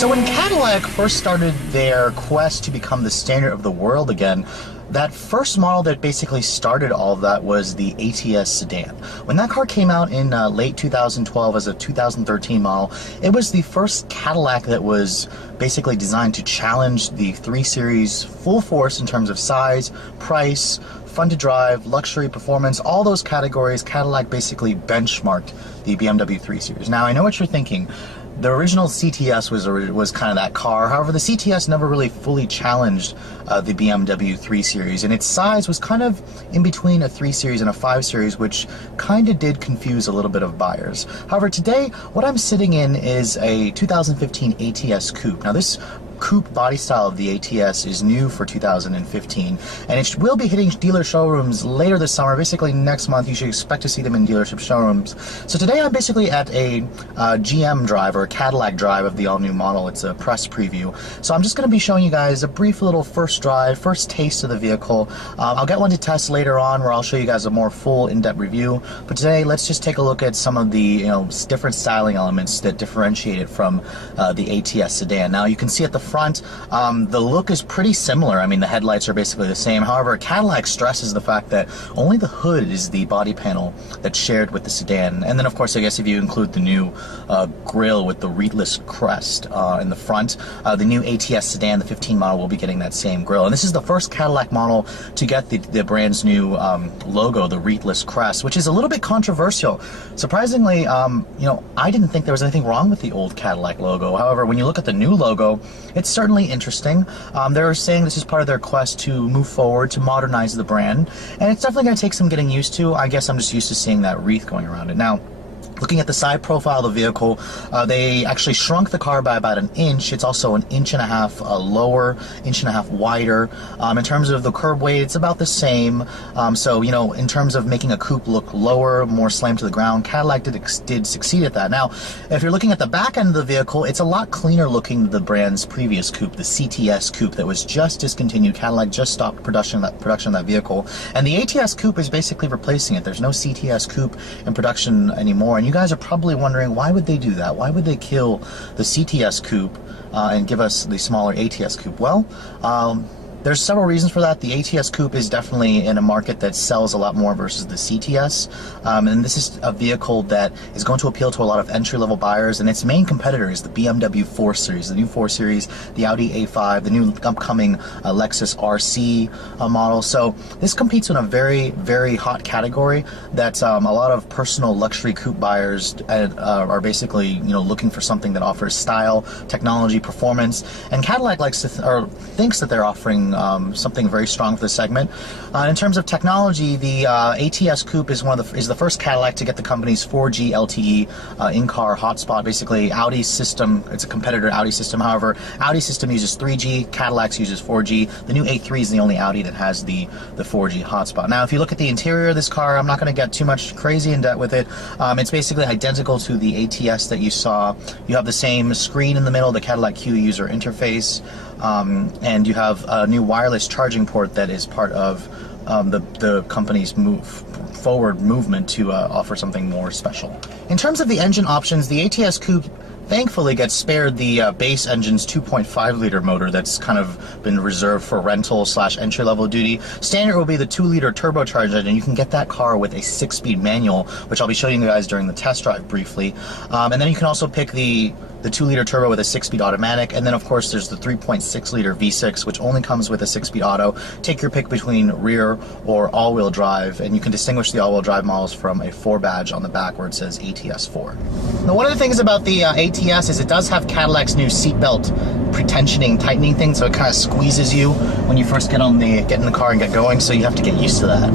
So when Cadillac first started their quest to become the standard of the world again, that first model that basically started all of that was the ATS sedan. When that car came out in late 2012 as a 2013 model, it was the first Cadillac that was basically designed to challenge the 3 Series full force in terms of size, price, fun to drive, luxury, performance, all those categories. Cadillac basically benchmarked the BMW 3 Series. Now, I know what you're thinking. The original CTS was kind of that car. However, the CTS never really fully challenged the BMW 3 Series, and its size was kind of in between a 3 Series and a 5 Series, which kind of did confuse a little bit of buyers. However, today, what I'm sitting in is a 2015 ATS Coupe. Now, this Coupe body style of the ATS is new for 2015, and it will be hitting dealer showrooms later this summer. Basically next month you should expect to see them in dealership showrooms. So today I'm basically at a GM drive, or a Cadillac drive of the all-new model. It's a press preview. So I'm just going to be showing you guys a brief little first drive, first taste of the vehicle. I'll get one to test later on where I'll show you guys a more full in-depth review, but today let's just take a look at some of the different styling elements that differentiate it from the ATS sedan. Now you can see at the front, the look is pretty similar. I mean, the headlights are basically the same. However, Cadillac stresses the fact that only the hood is the body panel that's shared with the sedan. And then, of course, I guess if you include the new grille with the wreathless crest in the front, the new ATS sedan, the 15 model, will be getting that same grille. And this is the first Cadillac model to get the brand's new logo, the wreathless crest, which is a little bit controversial. Surprisingly, I didn't think there was anything wrong with the old Cadillac logo. However, when you look at the new logo, it's certainly interesting. They're saying this is part of their quest to move forward, to modernize the brand, and it's definitely going to take some getting used to. I guess I'm just used to seeing that wreath going around it. Now, looking at the side profile of the vehicle, they actually shrunk the car by about 1 inch. It's also 1.5 inches lower, 1.5 inches wider. In terms of the curb weight, it's about the same. So, in terms of making a coupe look lower, more slammed to the ground, Cadillac did succeed at that. Now, if you're looking at the back end of the vehicle, it's a lot cleaner looking than the brand's previous coupe, the CTS coupe that was just discontinued. Cadillac just stopped production of that vehicle. And the ATS coupe is basically replacing it. There's no CTS coupe in production anymore. And you guys are probably wondering, why would they do that? Why would they kill the CTS coupe and give us the smaller ATS coupe? Well, there's several reasons for that. The ATS Coupe is definitely in a market that sells a lot more versus the CTS. And this is a vehicle that is going to appeal to a lot of entry-level buyers, and its main competitor is the BMW 4 Series, the new 4 Series, the Audi A5, the new upcoming Lexus RC model. So this competes in a very, very hot category that a lot of personal luxury coupe buyers are basically looking for something that offers style, technology, performance. And Cadillac thinks that they're offering something very strong for the segment. In terms of technology, the ATS Coupe is the first Cadillac to get the company's 4G LTE in-car hotspot. Basically, Audi's system, it's a competitor Audi system. However, Audi's system uses 3G, Cadillac's uses 4G. The new A3 is the only Audi that has the 4G hotspot. Now, if you look at the interior of this car, I'm not going to get too much crazy in depth with it. It's basically identical to the ATS that you saw. You have the same screen in the middle, the Cadillac Q user interface. And you have a new wireless charging port that is part of the company's forward movement to offer something more special. In terms of the engine options, the ATS Coupe thankfully gets spared the base engine's 2.5-liter motor that's kind of been reserved for rental / entry-level duty. Standard will be the 2-liter turbocharged engine. You can get that car with a 6-speed manual, which I'll be showing you guys during the test drive briefly. And then you can also pick the 2-liter turbo with a 6-speed automatic, and then of course there's the 3.6-liter V6, which only comes with a 6-speed auto. Take your pick between rear or all-wheel drive, and you can distinguish the all-wheel drive models from a 4 badge on the back where it says ATS 4. Now, one of the things about the ATS is it does have Cadillac's new seatbelt pretensioning tightening thing, so it kind of squeezes you when you first get in the car and get going, so you have to get used to that.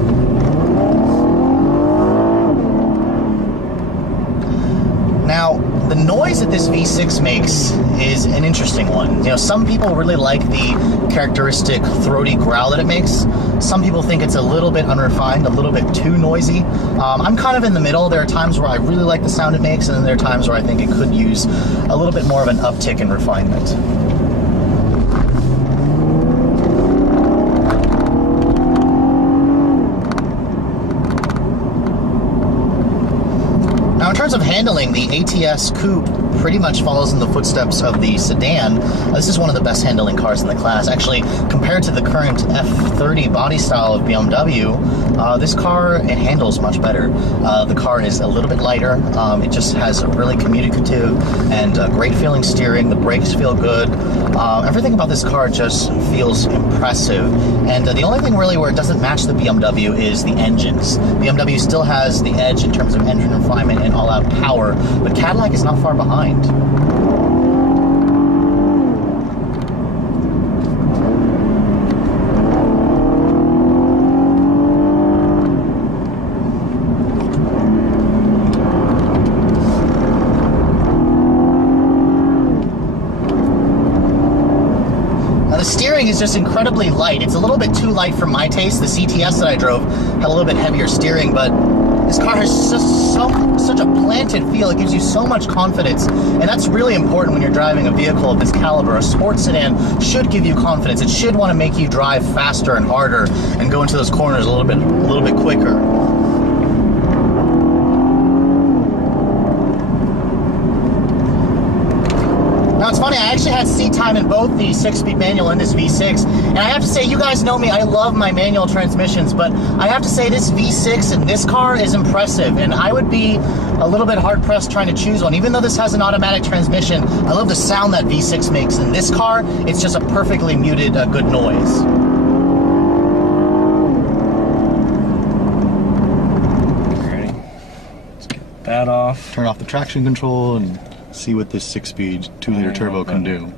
Now, the noise that this V6 makes is an interesting one. Some people really like the characteristic throaty growl that it makes. Some people think it's a little bit unrefined, a little bit too noisy. I'm kind of in the middle. There are times where I really like the sound it makes, and then there are times where I think it could use a little bit more of an uptick in refinement. Now, in terms of handling, the ATS Coupe pretty much follows in the footsteps of the sedan. This is one of the best handling cars in the class. Actually, compared to the current F30 body style of BMW, this car, it handles much better. The car is a little bit lighter. It just has a really communicative and great feeling steering. The brakes feel good. Everything about this car just feels impressive. And the only thing really where it doesn't match the BMW is the engines. BMW still has the edge in terms of engine refinement and all-out power, but Cadillac is not far behind. The steering is just incredibly light. It's a little bit too light for my taste. The CTS that I drove had a little bit heavier steering, but this car has just such a planted feel. It gives you so much confidence, and that's really important when you're driving a vehicle of this caliber. A sports sedan should give you confidence. It should want to make you drive faster and harder and go into those corners a little bit quicker. Now it's funny, I actually had seat time in both the 6-speed manual and this V6, and I have to say, you guys know me, I love my manual transmissions, but I have to say this V6 in this car is impressive, and I would be a little bit hard-pressed trying to choose one. Even though this has an automatic transmission, I love the sound that V6 makes. In this car, it's just a perfectly muted, good noise. Ready? Let's get that off. Turn off the traction control and see what this 6-speed 2-liter turbo can do.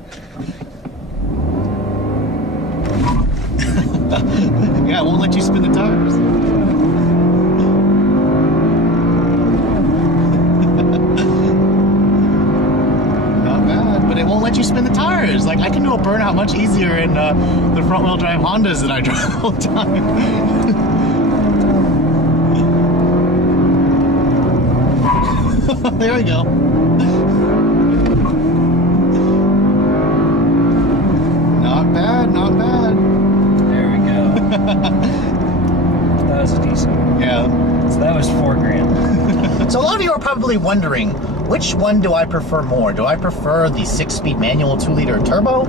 Yeah, it won't let you spin the tires. Not bad, but it won't let you spin the tires. Like, I can do a burnout much easier in the front-wheel drive Hondas that I drive all the time. There we go. Not bad, not bad. There we go. That was a decent one. Yeah. So that was $4,000. So a lot of you are probably wondering, which one do I prefer more? Do I prefer the 6-speed manual 2-liter turbo?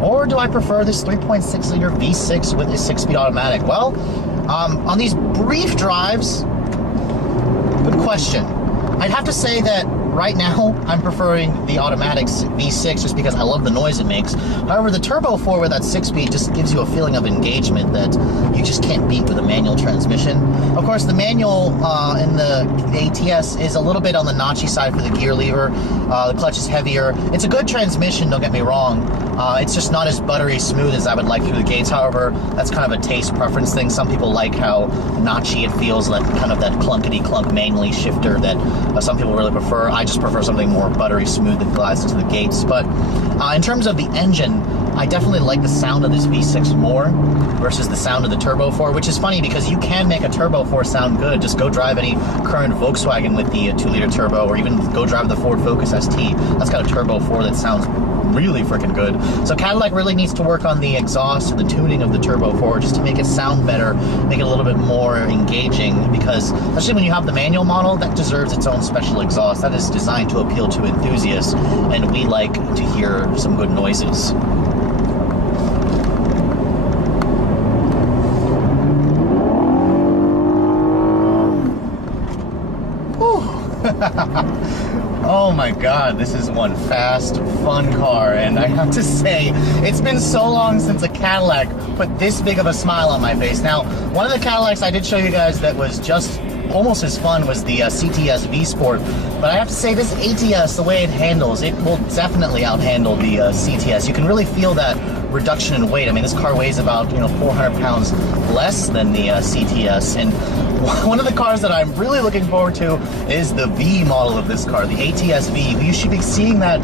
Or do I prefer this 3.6-liter V6 with a 6-speed automatic? Well, on these brief drives, good question. I'd have to say that right now, I'm preferring the automatic V6 just because I love the noise it makes. However, the Turbo 4 with that 6-speed just gives you a feeling of engagement that you just can't beat with a manual transmission. Of course, the manual in the ATS is a little bit on the notchy side for the gear lever. The clutch is heavier. It's a good transmission, don't get me wrong. It's just not as buttery smooth as I would like through the gates. However, that's kind of a taste preference thing. Some people like how notchy it feels, like kind of that clunkety-clunk manually shifter that some people really prefer. I just prefer something more buttery smooth that glides into the gates. But in terms of the engine, I definitely like the sound of this V6 more versus the sound of the Turbo 4, which is funny because you can make a Turbo 4 sound good. Just go drive any current Volkswagen with the 2-liter turbo, or even go drive the Ford Focus ST. That's got a Turbo 4 that sounds really freaking good. So Cadillac really needs to work on the exhaust, the tuning of the Turbo 4 just to make it sound better, make it a little bit more engaging, because especially when you have the manual model, that deserves its own special exhaust. That is designed to appeal to enthusiasts, and we like to hear some good noises. Oh my god, this is one fast, fun car, and I have to say, it's been so long since a Cadillac put this big of a smile on my face. Now, one of the Cadillacs I did show you guys that was just almost as fun was the CTS V Sport, but I have to say this ATS, the way it handles, it will definitely outhandle the CTS. You can really feel that reduction in weight. I mean, this car weighs about 400 pounds less than the CTS, and one of the cars that I'm really looking forward to is the V model of this car, the ATS V. You should be seeing that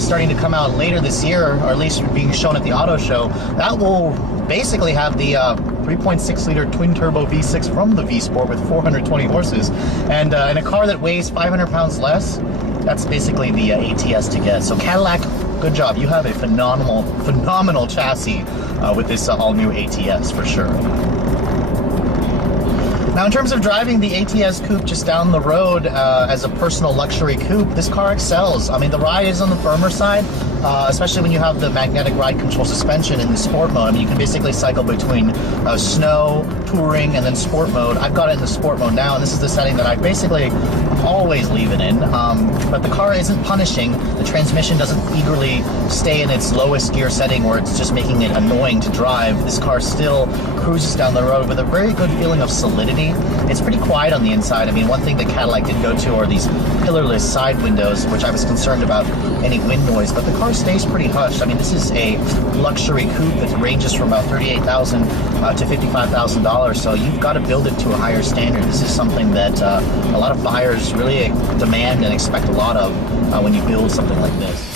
starting to come out later this year, or at least being shown at the auto show. That will basically have the 3.6-liter twin-turbo V6 from the V Sport with 420 horses, and in a car that weighs 500 pounds less, that's basically the ATS to get. So Cadillac, good job. You have a phenomenal chassis with this all-new ATS for sure. Now, in terms of driving the ATS Coupe just down the road as a personal luxury coupe, this car excels. I mean, the ride is on the firmer side, especially when you have the magnetic ride control suspension in the sport mode. I mean, you can basically cycle between snow, touring, and then sport mode. I've got it in the sport mode now, and this is the setting that I basically always leave it in. But the car isn't punishing. The transmission doesn't eagerly stay in its lowest gear setting where it's just making it annoying to drive. This car still cruises down the road with a very good feeling of solidity. It's pretty quiet on the inside. I mean, one thing that Cadillac did go to are these pillarless side windows, which I was concerned about any wind noise, but the car stays pretty hushed. I mean, this is a luxury coupe that ranges from about $38,000 to $55,000, so you've got to build it to a higher standard. This is something that a lot of buyers really demand and expect a lot of when you build something like this.